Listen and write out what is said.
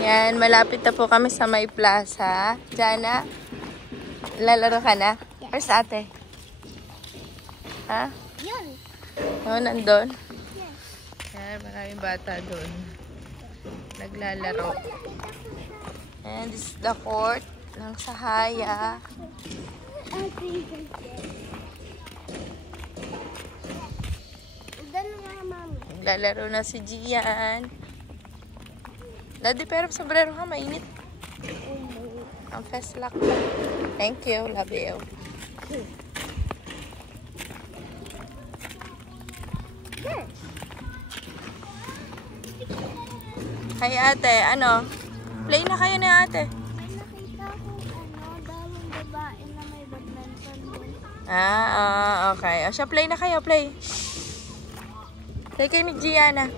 Yan, malapit na po kami sa May Plaza. Jana, lalaro ka na? Yes. Where's ate? Ha? Yun. Oh, nandun? Yes. Yan, maraming bata doon. Naglalaro. And this is the court ng Sahaya. Naglalaro na si Gian. Daddy, pero sombrero ka, mainit. Ang fast luck. Thank you, love you. Hi ate, ano? Play na kayo ni ate. May nakita akong dalawang babae na may badminton doon. Okay. O siya, play na kayo, play. Play kayo ni Gianna.